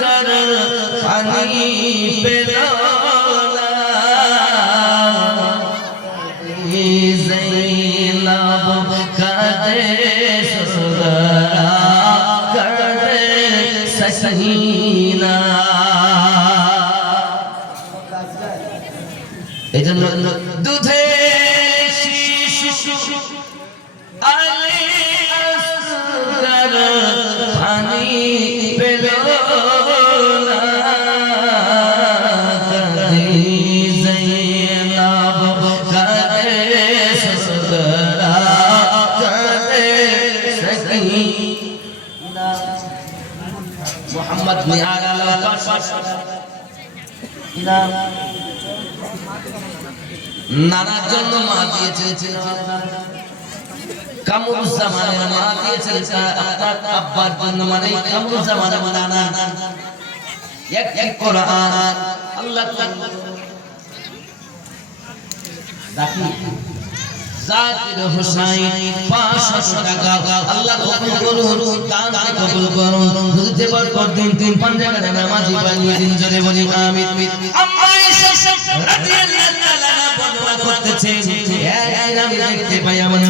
कर पानी पिला ज़ैनब कदे सुगरा कदे सकीना এজন্য দুধে শিশু আলী আসগর পানি পেল না কদে ज़ैनब कदे सुगरा कदे सकीना मोहम्मद ने आला पास इनाम নানার জন্য মা দিয়েছেন কামরুজ্জামানের মা দিয়েছেন আপনার আব্বার জন্য মানে কামরুজ্জামানের নানা এক কোরআন আল্লাহ দেখি জাকির হোসেন 500 টাকা আল্লাহ কবুল করুন দান কবুল করুন বুঝতে পারো দিন তিন পাঁচ জায়গায় নামাজি বানিয়ে দিন জোরে বলি আমিন আম্মা ঈশা রাদিয়াল্লাহু তাআলা বর্ণনা করতেছেন আমি দেখতে পাই আমার